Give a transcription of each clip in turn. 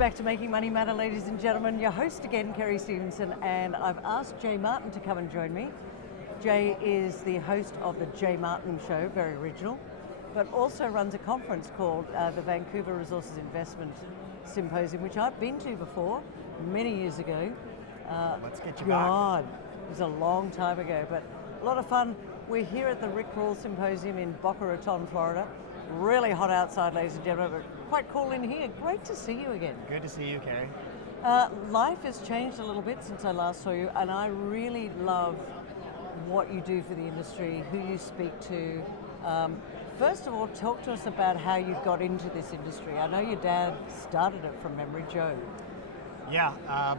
back to Making Money Matter, ladies and gentlemen. Your host again, Kerry Stevenson, and I've asked Jay Martin to come and join me. Jay is the host of the Jay Martin Show, very original, but also runs a conference called the Vancouver Resources Investment Symposium, which I've been to before, many years ago. Let's get you God, it was a long time ago, but a lot of fun. We're here at the VRIC Symposium in Boca Raton, Florida. Really hot outside, ladies and gentlemen, but quite cool in here. Great to see you again. Good to see you, Kerry. Life has changed a little bit since I last saw you, and I really love what you do for the industry, who you speak to. First of all, talk to us about how you got into this industry. I know your dad started it from memory, Joe. Yeah,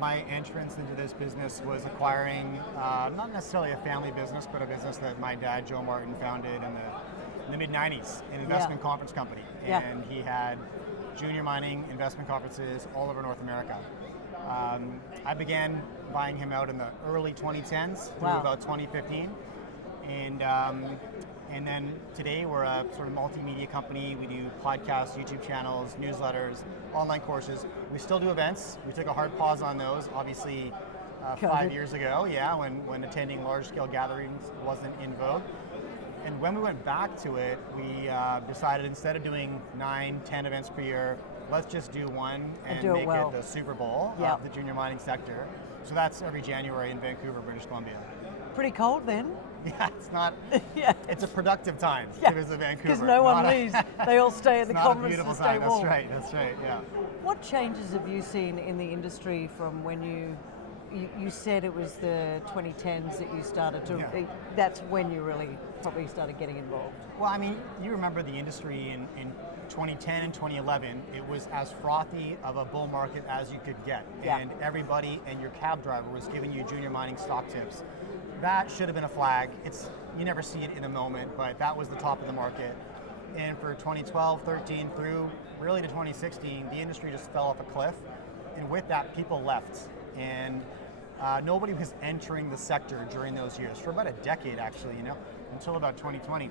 my entrance into this business was acquiring, not necessarily a family business, but a business that my dad, Joe Martin, founded in the mid-90s, an investment conference company. And he had junior mining investment conferences all over North America. I began buying him out in the early 2010s through about 2015. And then today we're a sort of multimedia company. We do podcasts, YouTube channels, newsletters, online courses. We still do events. We took a hard pause on those, obviously 5 years ago, when attending large-scale gatherings wasn't in vogue. And when we went back to it, we decided instead of doing 9, 10 events per year, let's just do one and make it the Super Bowl of the junior mining sector. So that's every January in Vancouver, British Columbia. Pretty cold then. Yeah, it's not. It's a productive time to visit Vancouver. Because no one leaves. They all stay at the conference and stay warm. That's right, yeah. What changes have you seen in the industry from when you said it was the 2010s that you started to, that's when you really probably started getting involved? Well, I mean, you remember the industry in 2010 and 2011, it was as frothy of a bull market as you could get. And everybody and your cab driver was giving you junior mining stock tips. That should have been a flag. You never see it in a moment, but that was the top of the market. And for 2012, 13 through really to 2016, the industry just fell off a cliff. And with that, people left. And nobody was entering the sector during those years, for about a decade actually, until about 2020,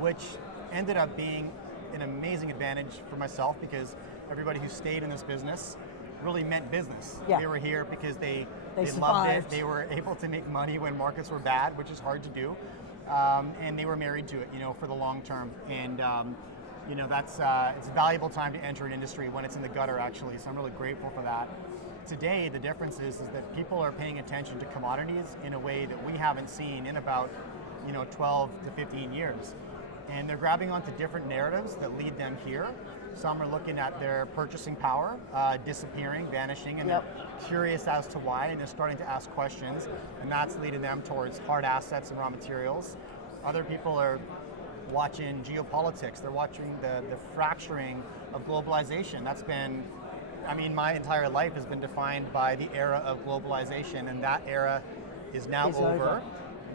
which ended up being an amazing advantage for myself because everybody who stayed in this business really meant business. They were here because they loved it. They were able to make money when markets were bad, which is hard to do. And they were married to it, for the long term. And that's it's a valuable time to enter an industry when it's in the gutter actually. So I'm really grateful for that. Today, the difference is that people are paying attention to commodities in a way that we haven't seen in about 12 to 15 years. And they're grabbing onto different narratives that lead them here. Some are looking at their purchasing power disappearing, vanishing, and they're curious as to why, and they're starting to ask questions, and that's leading them towards hard assets and raw materials. Other people are watching geopolitics. They're watching the fracturing of globalization. That's been, my entire life has been defined by the era of globalization, and that era is now over.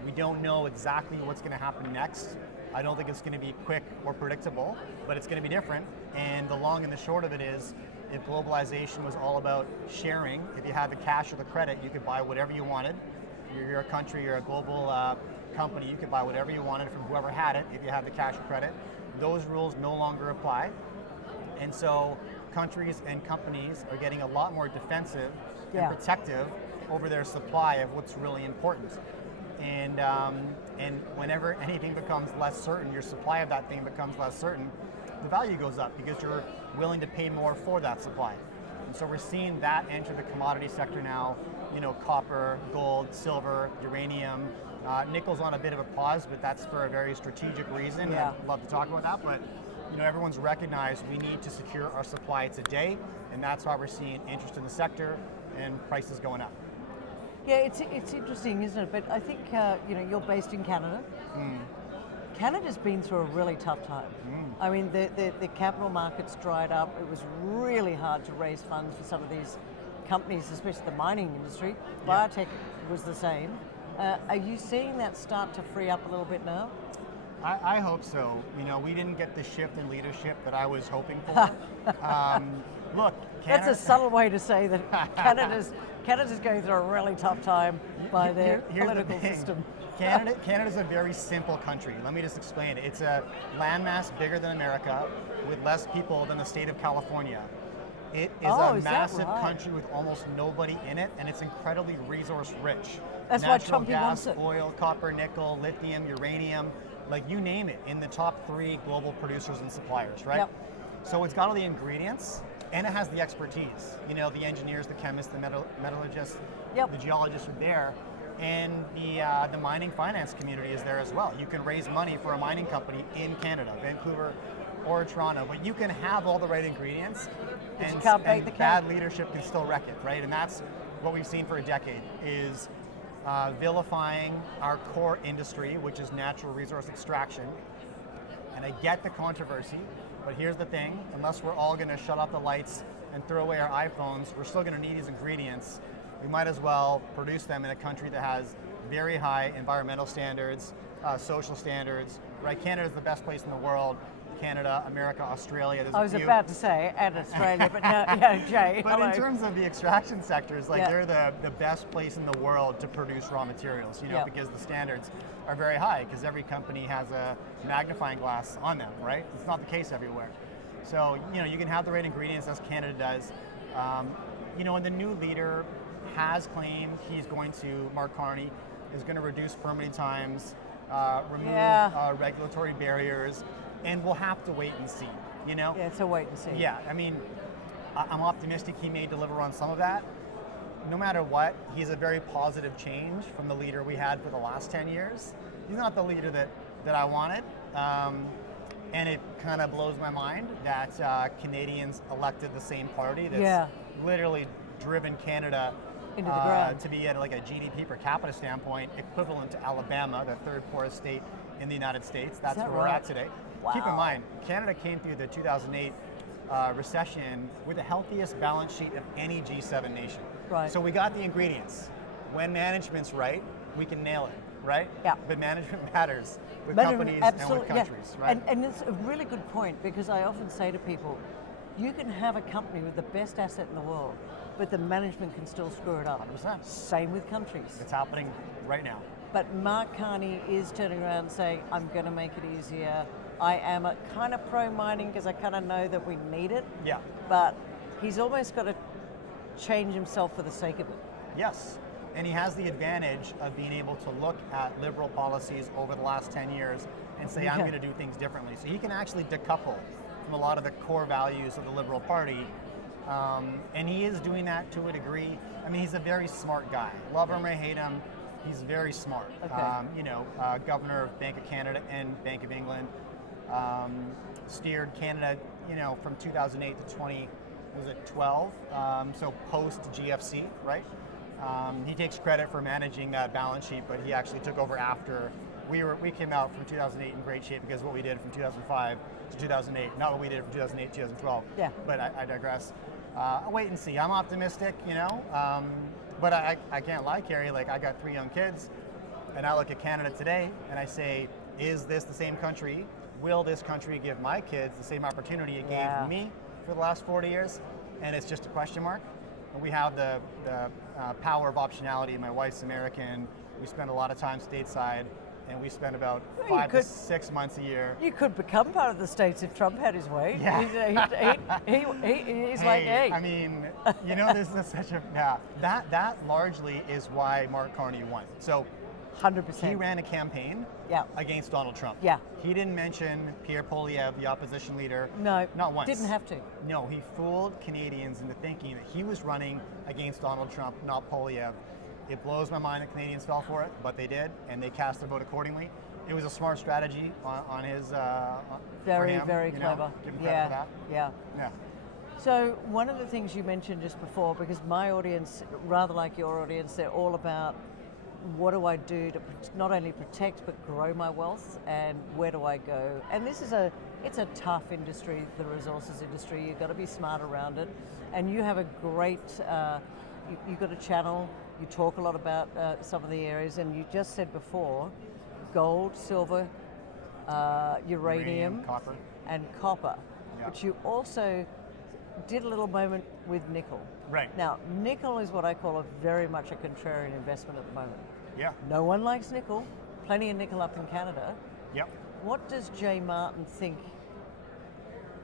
We don't know exactly what's going to happen next. I don't think it's going to be quick or predictable, but it's going to be different. And the long and the short of it is, if globalization was all about sharing, if you had the cash or the credit, you could buy whatever you wanted. You're a country, you're a global company, you could buy whatever you wanted from whoever had it if you had the cash or credit. Those rules no longer apply. And so countries and companies are getting a lot more defensive and protective over their supply of what's really important. And whenever anything becomes less certain, your supply of that thing becomes less certain, the value goes up because you're willing to pay more for that supply. And so we're seeing that enter the commodity sector now, copper, gold, silver, uranium. Nickel's on a bit of a pause, but that's for a very strategic reason. I'd love to talk about that, but everyone's recognized we need to secure our supply today, and that's why we're seeing interest in the sector and prices going up. Yeah, it's interesting, isn't it? But I think you're based in Canada. Canada's been through a really tough time. I mean, the capital markets dried up. It was really hard to raise funds for some of these companies, especially the mining industry. Biotech was the same. Are you seeing that start to free up a little bit now? I hope so. We didn't get the shift in leadership that I was hoping for. Look, Canada, that's a subtle way to say that Canada's going through a really tough time by their political system. Canada's a very simple country. Let me just explain it. It's a landmass bigger than America with less people than the state of California. It is Oh, a is that massive right? country with almost nobody in it, and it's incredibly resource rich. That's why Natural Trumpy gas, wants it. oil, copper, nickel, lithium, uranium, like you name it, in the top 3 global producers and suppliers, right? Yep. So it's got all the ingredients, and it has the expertise. You know, the engineers, the chemists, the metallurgists, Yep. the geologists are there, and the mining finance community is there as well. You can raise money for a mining company in Canada, Vancouver or Toronto, but you can have all the right ingredients, But you and, can't bake and the cake. bad leadership can still wreck it, right? And that's what we've seen for a decade, is vilifying our core industry, which is natural resource extraction. And I get the controversy, but here's the thing, unless we're all gonna shut off the lights and throw away our iPhones, we're still gonna need these ingredients. We might as well produce them in a country that has very high environmental standards, social standards, right? Canada's the best place in the world. Canada, America, Australia. There's I a was few. about to say, and Australia, but no, yeah, Jay, But hello. in terms of the extraction sectors, like Yeah. they're the best place in the world to produce raw materials, you know, Yeah. because the standards are very high, because every company has a magnifying glass on them, right? It's not the case everywhere. So, you know, you can have the right ingredients, as Canada does. You know, and the new leader has claimed he's going to, Mark Carney, is going to reduce permitting times, remove Yeah. regulatory barriers, and we'll have to wait and see, you know? Yeah, it's a wait and see. Yeah, I mean, I'm optimistic he may deliver on some of that. No matter what, he's a very positive change from the leader we had for the last 10 years. He's not the leader that I wanted. And it kind of blows my mind that Canadians elected the same party that's Yeah. literally driven Canada Into the ground. to be at like a GDP per capita standpoint equivalent to Alabama, the 3rd poorest state in the United States. That's that where we're right? at today. Wow. Keep in mind, Canada came through the 2008 recession with the healthiest balance sheet of any G7 nation. Right. So we got the ingredients. When management's right, we can nail it, right? Yeah. But management matters with Management, companies absolutely, and with countries, right? And it's a really good point, because I often say to people, you can have a company with the best asset in the world, but the management can still screw it up. 100%. Same with countries. It's happening right now. But Mark Carney is turning around and saying, I'm going to make it easier. I am a kind of pro-mining because I kind of know that we need it. Yeah. But he's almost got to change himself for the sake of it. Yes, and he has the advantage of being able to look at liberal policies over the last 10 years and say, I'm Yeah. going to do things differently. So he can actually decouple from a lot of the core values of the Liberal Party, and he is doing that to a degree. I mean, he's a very smart guy. Love him or hate him, he's very smart. Okay. You know, Governor of Bank of Canada and Bank of England, steered Canada, you know, from 2008 to 2012, so post GFC, right? He takes credit for managing that balance sheet, but he actually took over after we came out from 2008 in great shape because of what we did from 2005 to 2008, not what we did from 2008 to 2012. Yeah. But I digress. I'll wait and see. I'm optimistic, you know, but I can't lie, Carrie. Like, I got 3 young kids, and I look at Canada today, and I say, is this the same country? Will this country give my kids the same opportunity it Yeah. gave me for the last 40 years? And it's just a question mark. We have the power of optionality. My wife's American. We spend a lot of time stateside, and we spend about Well, 5 to 6 months a year. You could become part of the States if Trump had his way. Yeah. He's like, hey. I mean, you know, this is such a that largely is why Mark Carney won. So 100%. he ran a campaign Yeah. against Donald Trump. Yeah. He didn't mention Pierre Poilievre, the opposition leader. No, not once. didn't have to. No, he fooled Canadians into thinking that he was running against Donald Trump, not Poilievre. It blows my mind that Canadians fell for it, but they did, and they cast their vote accordingly. It was a smart strategy on his Very, for him, very you know, clever. give him credit Yeah, for that. yeah. Yeah. So one of the things you mentioned just before, because my audience, rather like your audience, they're all about what do I do to not only protect but grow my wealth, and where do I go? And this is it's a tough industry, the resources industry. You've got to be smart around it, and you have a great, you've got a channel. You talk a lot about some of the areas, and you just said before, gold, silver, uranium, copper. and copper. Yeah. But you also did a little moment with nickel. Right. Now, nickel is what I call very much a contrarian investment at the moment. Yeah. No one likes nickel. Plenty of nickel up in Canada. Yep. What does Jay Martin think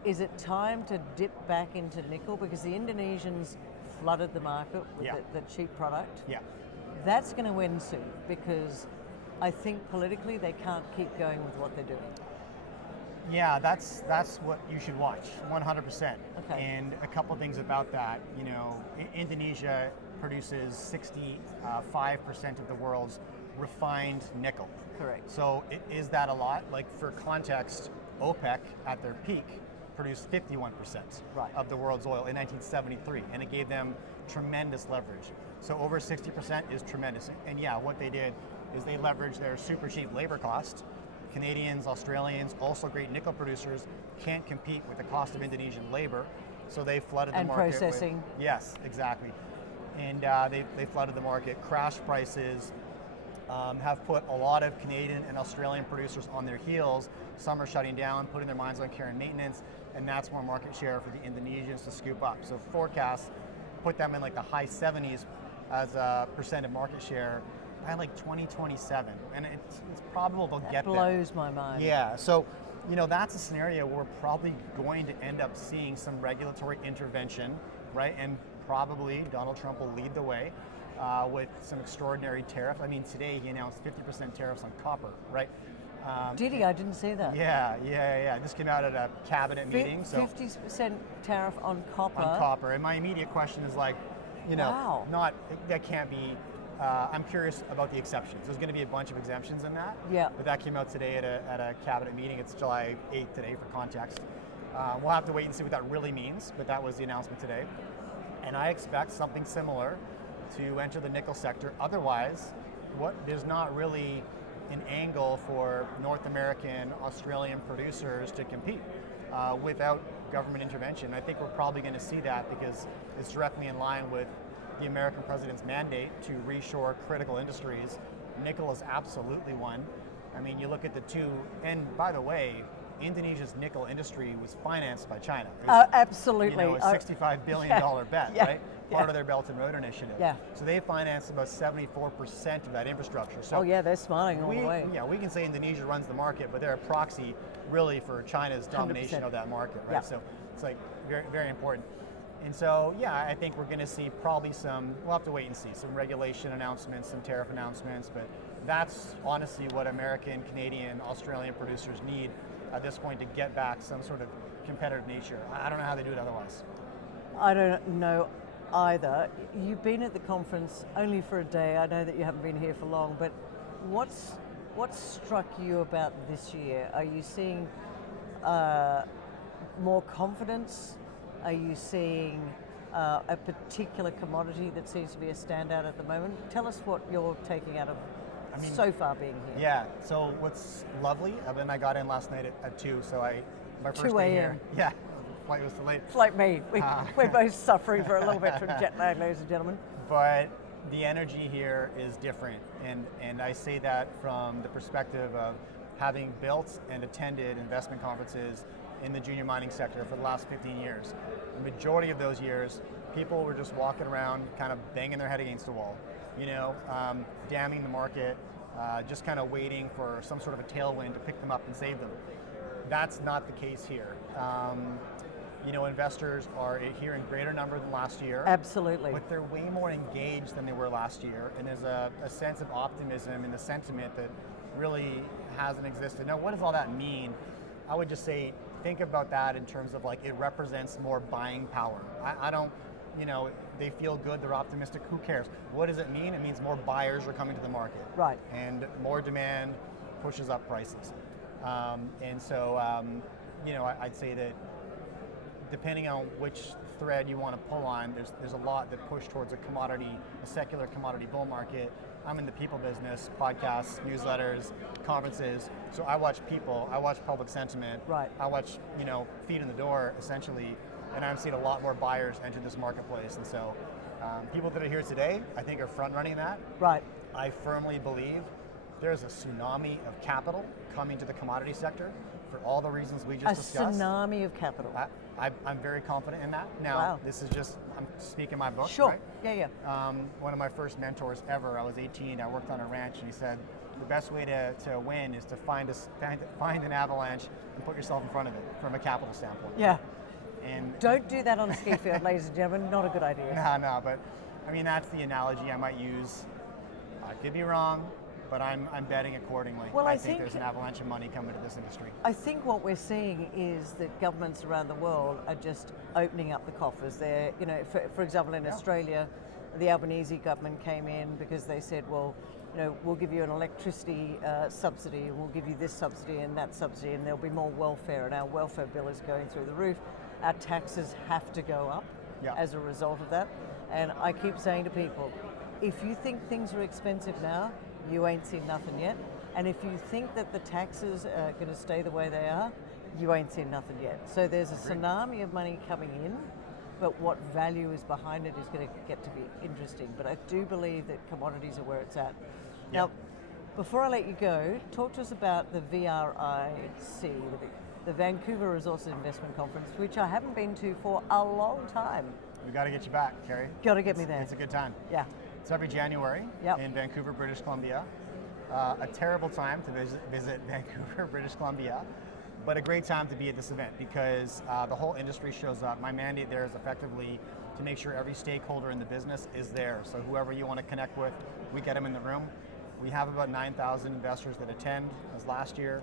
is it time to dip back into nickel? Because the Indonesians flooded the market with the cheap product. Yeah. That's going to end soon because I think politically they can't keep going with what they're doing. Yeah, that's what you should watch, 100%. Okay. And a couple things about that, Indonesia produces 65% of the world's refined nickel. Correct. So is that a lot? Like for context, OPEC at their peak produced 51% of the world's oil in 1973, and it gave them tremendous leverage. So over 60% is tremendous. And yeah, what they did is they leveraged their super cheap labor cost. Canadians, Australians, also great nickel producers, can't compete with the cost of Indonesian labor, so they flooded the market. And processing. Yes, exactly. And they flooded the market. Crash prices have put a lot of Canadian and Australian producers on their heels. Some are shutting down, putting their minds on care and maintenance, and that's more market share for the Indonesians to scoop up. So forecasts put them in like the high 70s as a percent of market share by like 2027, and it's probable they'll get there. That blows my mind. Yeah, so that's a scenario where we're probably going to end up seeing some regulatory intervention, right? And probably Donald Trump will lead the way with some extraordinary tariffs. I mean, today he announced 50% tariffs on copper, right? Did he? I didn't see that. Yeah. This came out at a cabinet meeting. So 50% tariff on copper. On copper, and my immediate question is like, wow. That can't be. I'm curious about the exceptions. There's going to be a bunch of exemptions in that. Yeah. But that came out today at a cabinet meeting. It's July 8th today for context. We'll have to wait and see what that really means, but that was the announcement today. And I expect something similar to enter the nickel sector. Otherwise, there's not really an angle for North American, Australian producers to compete without government intervention. I think we're probably going to see that because it's directly in line with the American president's mandate to reshore critical industries. Nickel is absolutely one. I mean, you look at the two, and by the way, Indonesia's nickel industry was financed by China. It was, absolutely. A $65 billion bet, right? Part of their Belt and Road Initiative. Yeah. So they financed about 74% of that infrastructure. So they're smiling all the way. Yeah, we can say Indonesia runs the market, but they're a proxy really for China's domination 100%. of that market, right? Yeah. So it's like very, very important. And so, yeah, I think we're going to see probably we'll have to wait and see, some regulation announcements, some tariff announcements, but that's honestly what American, Canadian, Australian producers need at this point to get back some sort of competitive nature. I don't know how they do it otherwise. I don't know either. You've been at the conference only for a day. I know that you haven't been here for long, but what's struck you about this year? Are you seeing more confidence? Are you seeing a particular commodity that seems to be a standout at the moment? Tell us what you're taking out of so far being here. Yeah, so what's lovely, I got in last night at 2, so my first 2 day a.m. here. Yeah, the flight was delayed. It's like me. We're both suffering for a little bit from jet lag, ladies and gentlemen. But the energy here is different, and I say that from the perspective of having built and attended investment conferences in the junior mining sector for the last 15 years. The majority of those years, people were just walking around kind of banging their head against the wall, damning the market, just kind of waiting for some sort of a tailwind to pick them up and save them. That's not the case here. Investors are here in greater number than last year. Absolutely. But they're way more engaged than they were last year, and there's a sense of optimism in the sentiment that really hasn't existed. Now, what does all that mean? I would just say, think about that in terms of it represents more buying power. I don't, they feel good, they're optimistic, who cares? What does it mean? It means more buyers are coming to the market. Right. And more demand pushes up prices. And so, I'd say that depending on which thread you want to pull on, there's a lot that push towards a secular commodity bull market. I'm in the people business, podcasts, newsletters, conferences. So I watch people, I watch public sentiment. Right. I watch, feet in the door, essentially, and I'm seeing a lot more buyers enter this marketplace. And so people that are here today, I think are front running that. Right. I firmly believe there's a tsunami of capital coming to the commodity sector for all the reasons we just discussed. A tsunami of capital. I'm very confident in that. Now, wow. This is just, I'm speaking my book, sure. right? Yeah. One of my first mentors ever, I was 18, I worked on a ranch, and he said, the best way to win is to find an avalanche and put yourself in front of it from a capital standpoint. Yeah. And Don't do that on a ski field, ladies and gentlemen. Not a good idea. no, but I mean that's the analogy I might use. I could be wrong, but I'm betting accordingly. Well, I think there's an avalanche of money coming to this industry. I think what we're seeing is that governments around the world are just opening up the coffers. They're, you know, for example, in Australia, the Albanese government came in because they said, well, you know, we'll give you an electricity subsidy, and we'll give you this subsidy and that subsidy, and there'll be more welfare, and our welfare bill is going through the roof. Our taxes have to go up as a result of that. And I keep saying to people, if you think things are expensive now, you ain't seen nothing yet. And if you think that the taxes are going to stay the way they are, you ain't seen nothing yet. So there's a tsunami of money coming in, but what value is behind it is going to get to be interesting. But I do believe that commodities are where it's at. Now, before I let you go, talk to us about the VRIC, the Vancouver Resources Investment Conference, which I haven't been to for a long time. We got to get you back, Carrie. Got to get me there. It's a good time. Yeah. It's every January in Vancouver, British Columbia. A terrible time to visit Vancouver, British Columbia, but a great time to be at this event because the whole industry shows up. My mandate there is effectively to make sure every stakeholder in the business is there. So whoever you want to connect with, we get them in the room. We have about 9,000 investors that attend, as last year.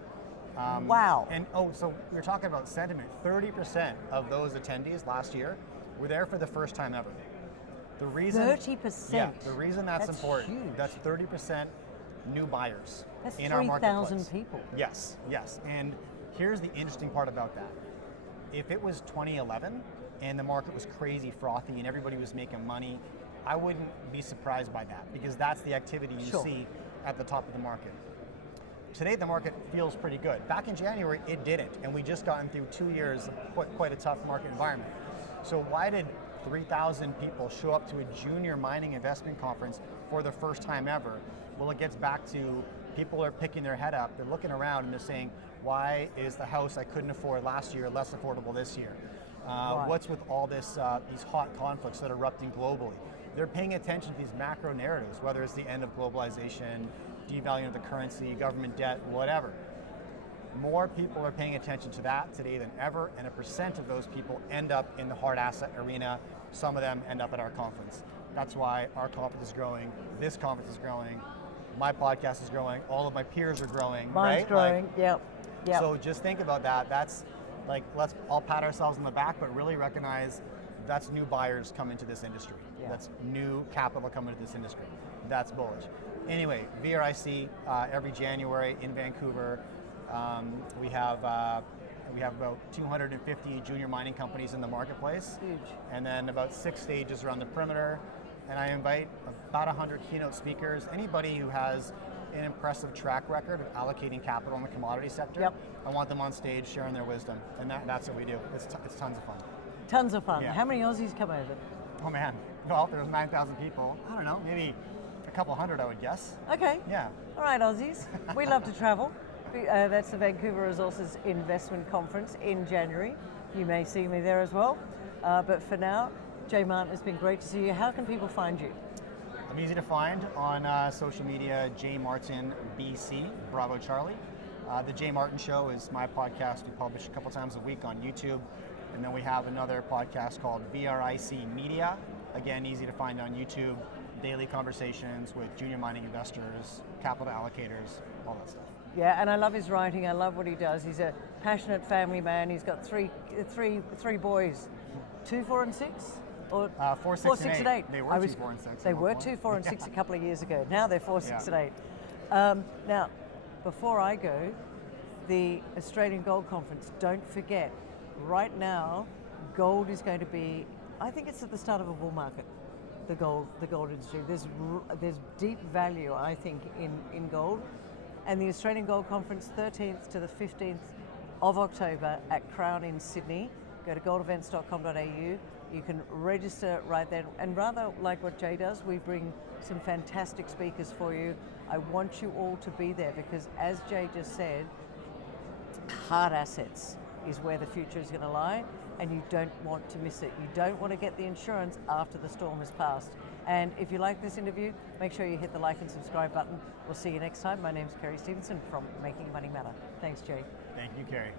Wow. And so we were talking about sentiment. 30% of those attendees last year were there for the first time ever. The reason 30%. Yeah, the reason that's important. Huge. That's 30% new buyers That's in our marketplace. 3,000 people. Yes. And here's the interesting part about that. If it was 2011 and the market was crazy frothy and everybody was making money, I wouldn't be surprised by that because that's the activity you see at the top of the market. Today the market feels pretty good. Back in January it didn't, and we just gotten through 2 years of quite a tough market environment. So why did 3,000 people show up to a junior mining investment conference for the first time ever? Well, it gets back to people are picking their head up, they're looking around and they're saying, why is the house I couldn't afford last year less affordable this year? What's with all this these hot conflicts that are erupting globally? They're paying attention to these macro narratives, whether it's the end of globalization, devaluing of the currency, government debt, whatever. More people are paying attention to that today than ever, and a percent of those people end up in the hard asset arena. Some of them end up at our conference. That's why our conference is growing, this conference is growing, my podcast is growing, all of my peers are growing. Mine's growing, yep. So just think about that. That's like, let's all pat ourselves on the back, but really recognize that's new buyers coming to this industry. That's new capital coming to this industry. That's bullish. Anyway, VRIC every January in Vancouver. We have about 250 junior mining companies in the marketplace. Huge. And then about 6 stages around the perimeter. And I invite about 100 keynote speakers. Anybody who has an impressive track record of allocating capital in the commodity sector, I want them on stage sharing their wisdom. And that's what we do. It's tons of fun. Tons of fun. Yeah. How many Aussies come over? Oh man, well, there's 9,000 people. I don't know, maybe a couple hundred, I would guess. Okay. Yeah. All right, Aussies. We love to travel. That's the Vancouver Resources Investment Conference in January. You may see me there as well. But for now, Jay Martin, it's been great to see you. How can people find you? I'm easy to find on social media, Jay Martin BC, Bravo Charlie. The Jay Martin Show is my podcast. We publish a couple times a week on YouTube. And then we have another podcast called VRIC Media. Again, easy to find on YouTube. Daily conversations with junior mining investors, capital allocators, all that stuff. Yeah, and I love his writing. I love what he does. He's a passionate family man. He's got three boys, 2, 4, and 6, or 4, 6, and 8. They were 2, 4, and 6. They were 2, 4, and 6 a couple of years ago. Now they're 4, 6, and 8. Now, before I go, the Australian Gold Conference. Don't forget, right now, gold is going to be. I think it's at the start of a bull market. The gold industry. There's deep value, I think, in gold. And the Australian Gold Conference, 13th to the 15th of October at Crown in Sydney. Go to goldevents.com.au. You can register right there. And rather like what Jay does, we bring some fantastic speakers for you. I want you all to be there because, as Jay just said, hard assets is where the future is going to lie, and you don't want to miss it. You don't want to get the insurance after the storm has passed. And if you like this interview, make sure you hit the like and subscribe button. We'll see you next time. My name's Kerry Stevenson from Making Money Matter. Thanks, Jay. Thank you, Kerry.